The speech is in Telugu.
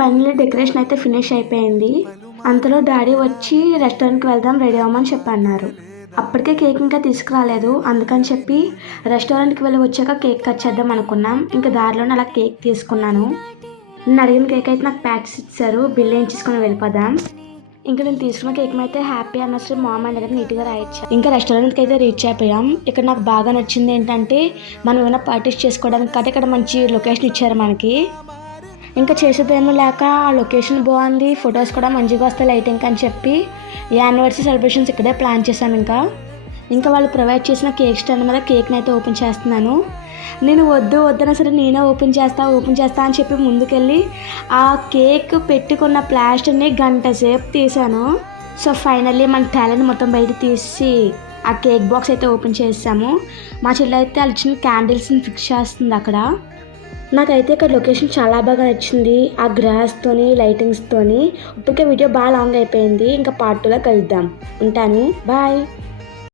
ఫైనల్లీ డెకరేషన్ అయితే ఫినిష్ అయిపోయింది. అంతలో డాడీ వచ్చి రెస్టారెంట్కి వెళ్దాం రెడీ అవ్వమని చెప్పన్నారు. అప్పటికే కేక్ ఇంకా తీసుకురాలేదు. అందుకని చెప్పి రెస్టారెంట్కి వెళ్ళి వచ్చాక కేక్ కట్ చేద్దాం అనుకున్నాం. ఇంకా దారిలోనే అలా కేక్ తీసుకున్నాను. నేను అడిగిన కేక్ అయితే నాకు ప్యాక్స్ ఇచ్చారు. బిల్ వేయించుకొని వెళ్ళిపోదాం. ఇంకా నేను తీసుకున్న కేక్ అయితే హ్యాపీ అన్నట్టు మామ అని దగ్గర నీట్గా రాయించాను. ఇంకా రెస్టారెంట్కి అయితే రీచ్ అయిపోయాం. ఇక్కడ నాకు బాగా నచ్చింది ఏంటంటే మనం ఏమైనా పార్టీస్ చేసుకోవడానికి కంటే ఇక్కడ మంచి లొకేషన్ ఇచ్చారు మనకి. ఇంకా చేసేదేమీ లేక ఆ లొకేషన్ బాగుంది, ఫొటోస్ కూడా మంచిగా వస్తాయి లైటింగ్ అని చెప్పి యానివర్సరీ సెలబ్రేషన్స్ ఇక్కడే ప్లాన్ చేశాను. ఇంకా వాళ్ళు ప్రొవైడ్ చేసిన కేక్ స్టాండ్ మీద కేక్ని అయితే ఓపెన్ చేస్తున్నాను. నేను వద్దన్నా సరే నేనే ఓపెన్ చేస్తా అని చెప్పి ముందుకెళ్ళి ఆ కేక్ పెట్టుకున్న ప్లాస్టర్ని గంట సేపు తీసాను. సో ఫైనల్లీ మన టాలెంట్ మొత్తం బయట తీసి ఆ కేక్ బాక్స్ అయితే ఓపెన్ చేసాము. మా చెల్లి అయితే వాళ్ళు ఇచ్చిన క్యాండిల్స్ని ఫిక్స్ చేస్తుంది అక్కడ. నాకైతే ఇక్కడ లొకేషన్ చాలా బాగా నచ్చింది. ఆ గ్రాస్తోని లైటింగ్స్తోని. ఇప్పటికే వీడియో బాగా లాంగ్ అయిపోయింది. ఇంకా పార్ట్ 2లో కలుద్దాం. ఉంటాను. బాయ్.